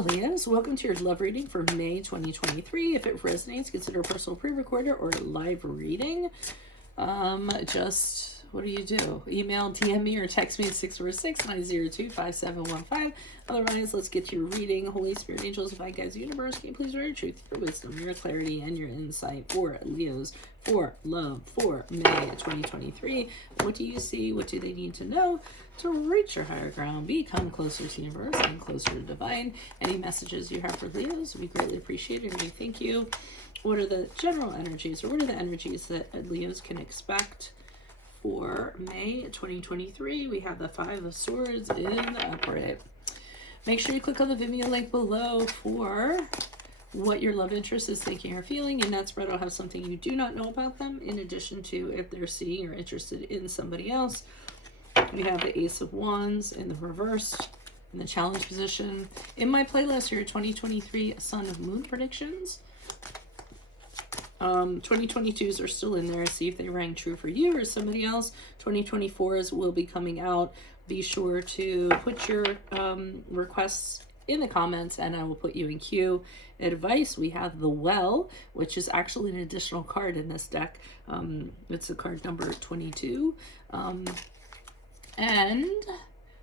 Hello, Leos. Welcome to your love reading for May 2023. If it resonates, consider a personal pre-recorder or a live reading. What do you do? Email, DM me, or text me at 646-902-5715. Otherwise, let's get to your reading. Holy Spirit, angels, divine guides, universe, can you please write your truth, your wisdom, your clarity, and your insight for Leos, for love, for May 2023. What do you see? What do they need to know to reach your higher ground, become closer to the universe and closer to divine? Any messages you have for Leos, we greatly appreciate it. And we thank you. What are the general energies, or what are the energies that Leos can expect for May 2023? We have the Five of Swords in the upright. Make sure you click on the Vimeo link below for what your love interest is thinking or feeling. In that spread, I'll have something you do not know about them, in addition to if they're seeing or interested in somebody else. We have the Ace of Wands in the reverse, in the challenge position. In my playlist here, 2023 Sun of Moon predictions. 2022s are still in there. See if they rang true for you or somebody else. 2024s will be coming out. Be sure to put your requests in the comments and I will put you in queue. Advice, we have the Well, which is actually an additional card in this deck. It's the card number 22. And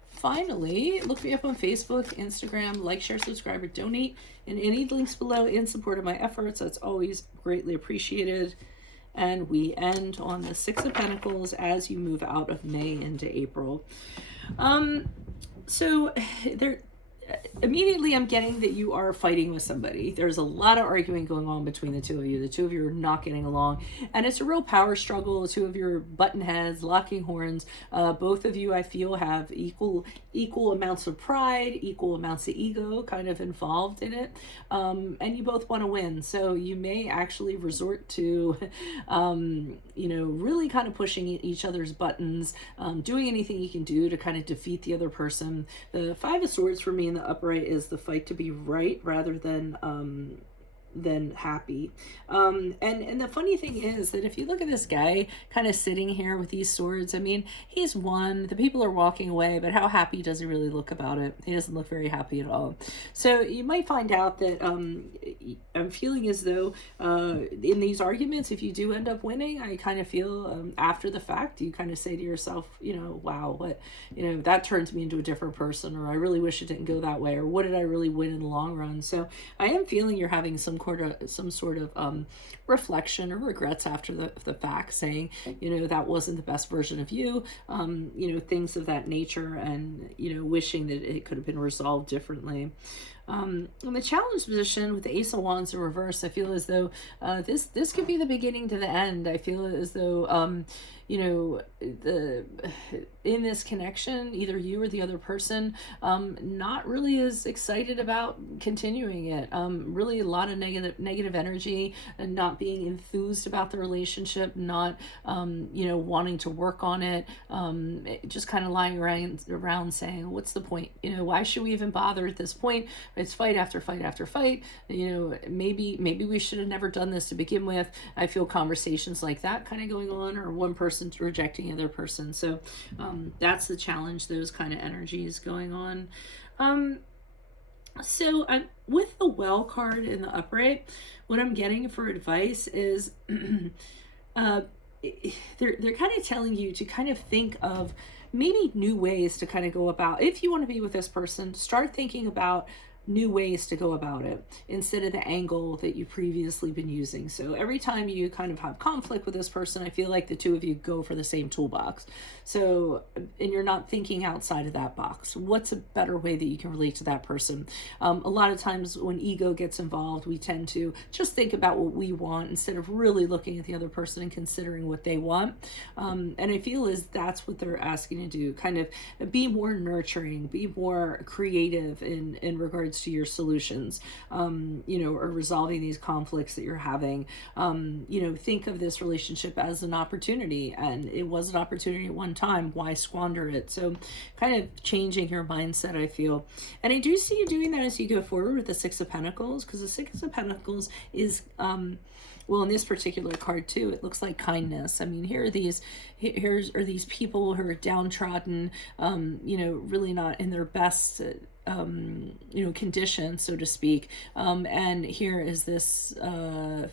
finally, look me up on Facebook, Instagram, like, share, subscribe, or donate. And any links below in support of my efforts. That's always greatly appreciated. And we end on the Six of Pentacles as you move out of May into April. So there, immediately I'm getting that you are fighting with somebody. There's a lot of arguing going on between the two of you. The two of you are not getting along, and it's a real power struggle. The two of you are button heads, locking horns. Both of you, I feel, have equal amounts of pride, equal amounts of ego kind of involved in it, and you both want to win. So you may actually resort to really kind of pushing each other's buttons, doing anything you can do to kind of defeat the other person. The Five of Swords for me in the upright is the fight to be right rather than happy. And the funny thing is that if you look at this guy kind of sitting here with these swords, I mean, he's won, the people are walking away, but how happy does he really look about it? He doesn't look very happy at all. So you might find out that I'm feeling as though in these arguments, if you do end up winning, I kind of feel after the fact, you kind of say to yourself, wow, what, that turns me into a different person, or I really wish it didn't go that way, or what did I really win in the long run? So I am feeling you're having some sort of reflection or regrets after the fact, saying, that wasn't the best version of you, things of that nature, and, wishing that it could have been resolved differently. In the challenge position with the Ace of Wands in reverse, I feel as though this could be the beginning to the end. I feel as though in this connection, either you or the other person not really as excited about continuing it. Really a lot of negative energy, and not being enthused about the relationship, not wanting to work on it, just kind of lying around saying, what's the point? Why should we even bother at this point? It's fight after fight after fight. Maybe we should have never done this to begin with. I feel conversations like that kind of going on, or one person rejecting the other person. So that's the challenge, those kind of energies going on. So I'm with the Well card in the upright. What I'm getting for advice is they're kind of telling you to kind of think of maybe new ways to kind of go about, if you want to be with this person, start thinking about new ways to go about it instead of the angle that you've previously been using. So every time you kind of have conflict with this person, I feel like the two of you go for the same toolbox. So, and you're not thinking outside of that box. What's a better way that you can relate to that person? A lot of times when ego gets involved, we tend to just think about what we want instead of really looking at the other person and considering what they want. And I feel as that's what they're asking to do, kind of be more nurturing, be more creative in regards to your solutions, or resolving these conflicts that you're having. Think of this relationship as an opportunity, and it was an opportunity at one time. Why squander it? So kind of changing your mindset, I feel. And I do see you doing that as you go forward with the Six of Pentacles, because the Six of Pentacles is, well, in this particular card too, it looks like kindness. I mean, here are these people who are downtrodden, really not in their best condition, so to speak. And here is this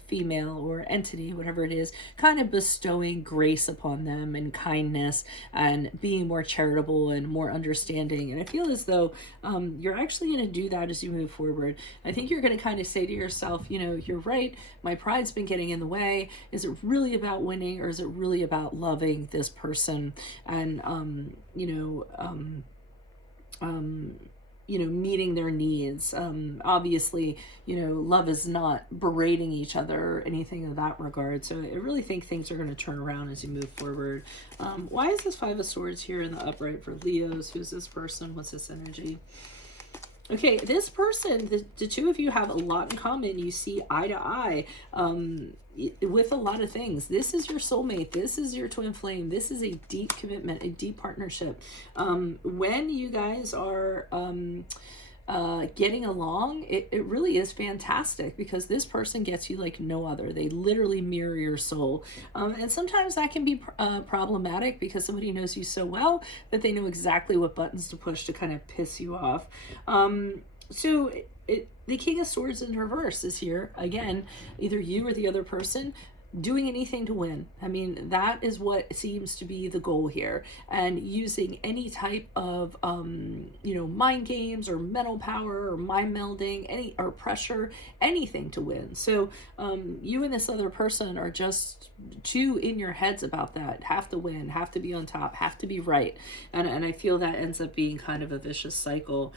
female or entity, whatever it is, kind of bestowing grace upon them and kindness and being more charitable and more understanding. And I feel as though you're actually going to do that as you move forward. I think you're going to kind of say to yourself, you're right, my pride's been getting in the way. Is it really about winning, or is it really about loving this person and meeting their needs? Obviously, love is not berating each other or anything of that regard. So I really think things are going to turn around as you move forward. Why is this Five of Swords here in the upright for Leos? Who's this person? What's this energy? Okay, this person, the two of you have a lot in common. You see eye to eye with a lot of things. This is your soulmate. This is your twin flame. This is a deep commitment, a deep partnership. When you guys are getting along, it really is fantastic, because this person gets you like no other. They literally mirror your soul. And sometimes that can be problematic, because somebody knows you so well that they know exactly what buttons to push to kind of piss you off. So the King of Swords in reverse is here. Again, either you or the other person doing anything to win. I mean, that is what seems to be the goal here, and using any type of mind games or mental power or mind melding, or pressure, anything to win. So you and this other person are just too in your heads about that. Have to win, have to be on top, have to be right. And I feel that ends up being kind of a vicious cycle.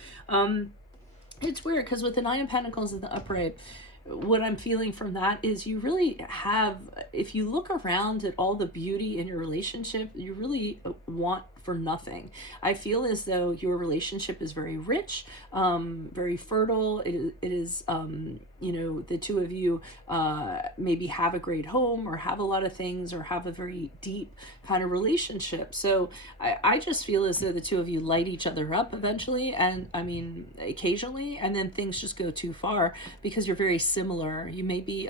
It's weird, because with the Nine of Pentacles in the upright, what I'm feeling from that is you really have, if you look around at all the beauty in your relationship, you really want for nothing. I feel as though your relationship is very rich, very fertile. It is, the two of you maybe have a great home, or have a lot of things, or have a very deep kind of relationship. So I just feel as though the two of you light each other up eventually, and I mean occasionally, and then things just go too far because you're very similar. You may be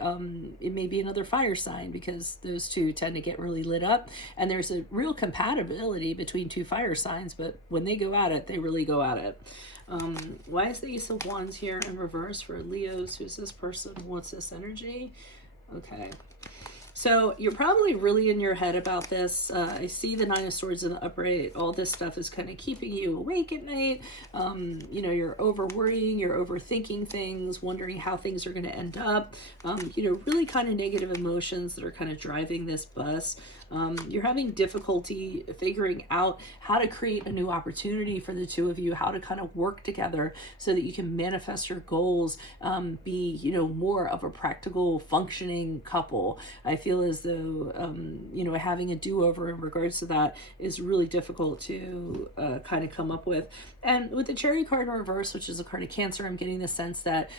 it may be another fire sign, because those two tend to get really lit up, and there's a real compatibility between two fire signs, but when they go at it, they really go at it. Why is the Ace of Wands here in reverse for Leos? Who's this person? What's this energy? Okay. So you're probably really in your head about this. I see the Nine of Swords in the upright. All this stuff is kind of keeping you awake at night. You're over worrying, you're overthinking things, wondering how things are going to end up. Really kind of negative emotions that are kind of driving this bus. You're having difficulty figuring out how to create a new opportunity for the two of you, how to kind of work together so that you can manifest your goals, be, more of a practical functioning couple. I feel as though, having a do-over in regards to that is really difficult to kind of come up with. And with the Chariot card in reverse, which is a card of Cancer, I'm getting the sense that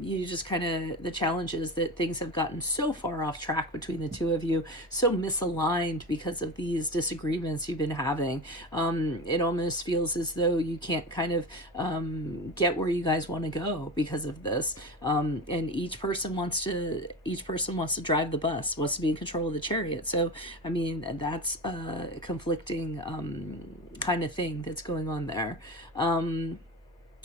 you just kind of, the challenge is that things have gotten so far off track between the two of you, so misaligned because of these disagreements you've been having. It almost feels as though you can't kind of get where you guys want to go because of this. And each person wants to drive the bus, wants to be in control of the chariot. So, I mean, that's a conflicting kind of thing that's going on there.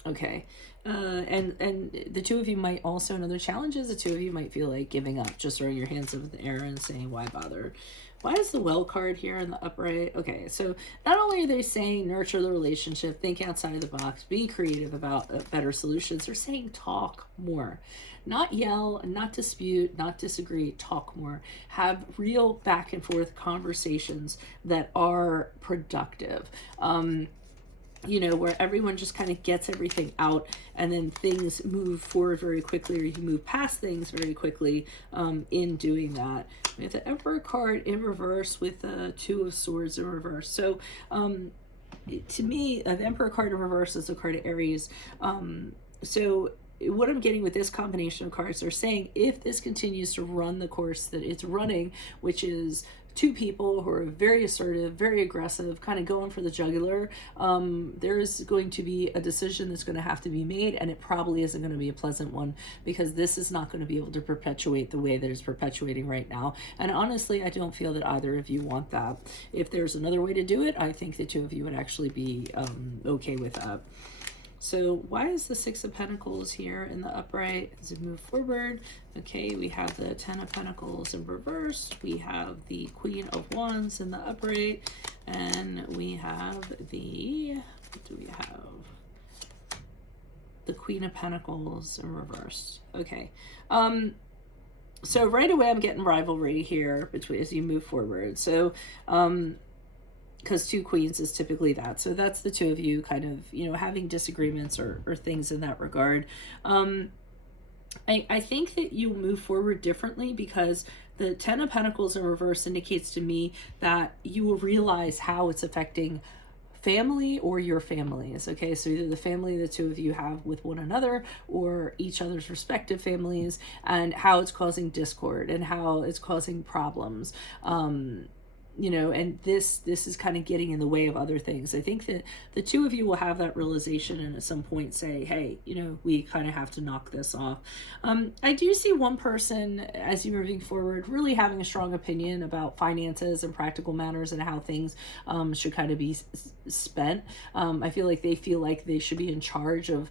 Okay. And the two of you might also, another challenge is the two of you might feel like giving up, just throwing your hands up in the air and saying, why bother? Why is the Well card here in the upright? Okay, so not only are they saying nurture the relationship, think outside of the box, be creative about better solutions, they're saying talk more. Not yell, not dispute, not disagree, talk more. Have real back and forth conversations that are productive. Where everyone just kind of gets everything out, and then things move forward very quickly, or you move past things very quickly in doing that. We have the Emperor card in reverse with the Two of Swords in reverse. So to me, the Emperor card in reverse is a card of Aries. So what I'm getting with this combination of cards, they're saying if this continues to run the course that it's running, which is two people who are very assertive, very aggressive, kind of going for the jugular, there's going to be a decision that's going to have to be made, and it probably isn't going to be a pleasant one, because this is not going to be able to perpetuate the way that it's perpetuating right now. And honestly, I don't feel that either of you want that. If there's another way to do it, I think the two of you would actually be okay with that. So why is the Six of Pentacles here in the upright as we move forward? Okay, we have the Ten of Pentacles in reverse. We have the Queen of Wands in the upright. And we have the, what do we have? The Queen of Pentacles in reverse. Okay. So right away I'm getting rivalry here between as you move forward. So, because two queens is typically that. So that's the two of you kind of, you know, having disagreements or things in that regard. I think that you move forward differently because the Ten of Pentacles in reverse indicates to me that you will realize how it's affecting family or your families. Okay, so either the family the two of you have with one another or each other's respective families, and how it's causing discord and how it's causing problems. You know, and this is kind of getting in the way of other things. I think that the two of you will have that realization and at some point say, hey, you know, we kind of have to knock this off. I do see one person as you're moving forward really having a strong opinion about finances and practical matters and how things should kind of be spent. I feel like they should be in charge of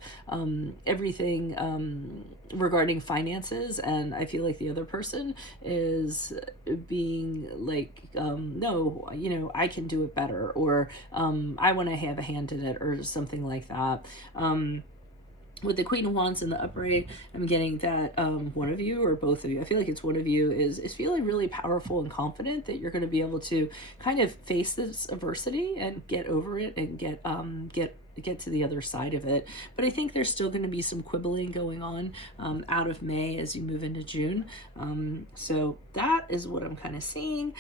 everything regarding finances, and I feel like the other person is being like, no, you know, I can do it better, or I want to have a hand in it, or something like that. With the Queen of Wands in the upright, I'm getting that one of you or both of you, I feel like it's one of you, is feeling really powerful and confident that you're going to be able to kind of face this adversity and get over it and get to the other side of it. But I think there's still going to be some quibbling going on out of May as you move into June. So that is what I'm kind of seeing.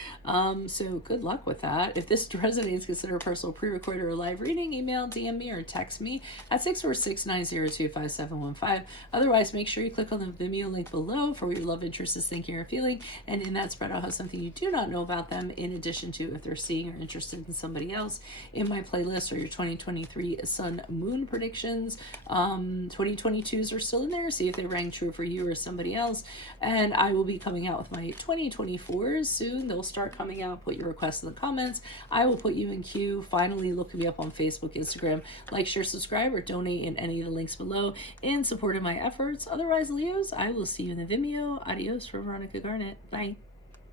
So good luck with that. If this resonates, consider a personal pre-recorded or live reading. Email, DM me, or text me at 646-902-5715. Otherwise, make sure you click on the Vimeo link below for what your love interest is thinking or feeling. And in that spread, I'll have something you do not know about them, in addition to if they're seeing or interested in somebody else. In my playlist or your 2023 Sun Moon predictions. 2022s are still in there. See if they rang true for you or somebody else. And I will be coming out with my 2024s soon. They'll start coming out. Put your requests in the comments. I will put you in queue. Finally, look me up on Facebook, Instagram. Like, share, subscribe, or donate in any of the links below in support of my efforts. Otherwise, Leos, I will see you in the Vimeo. Adios from Veronica Garnet. Bye.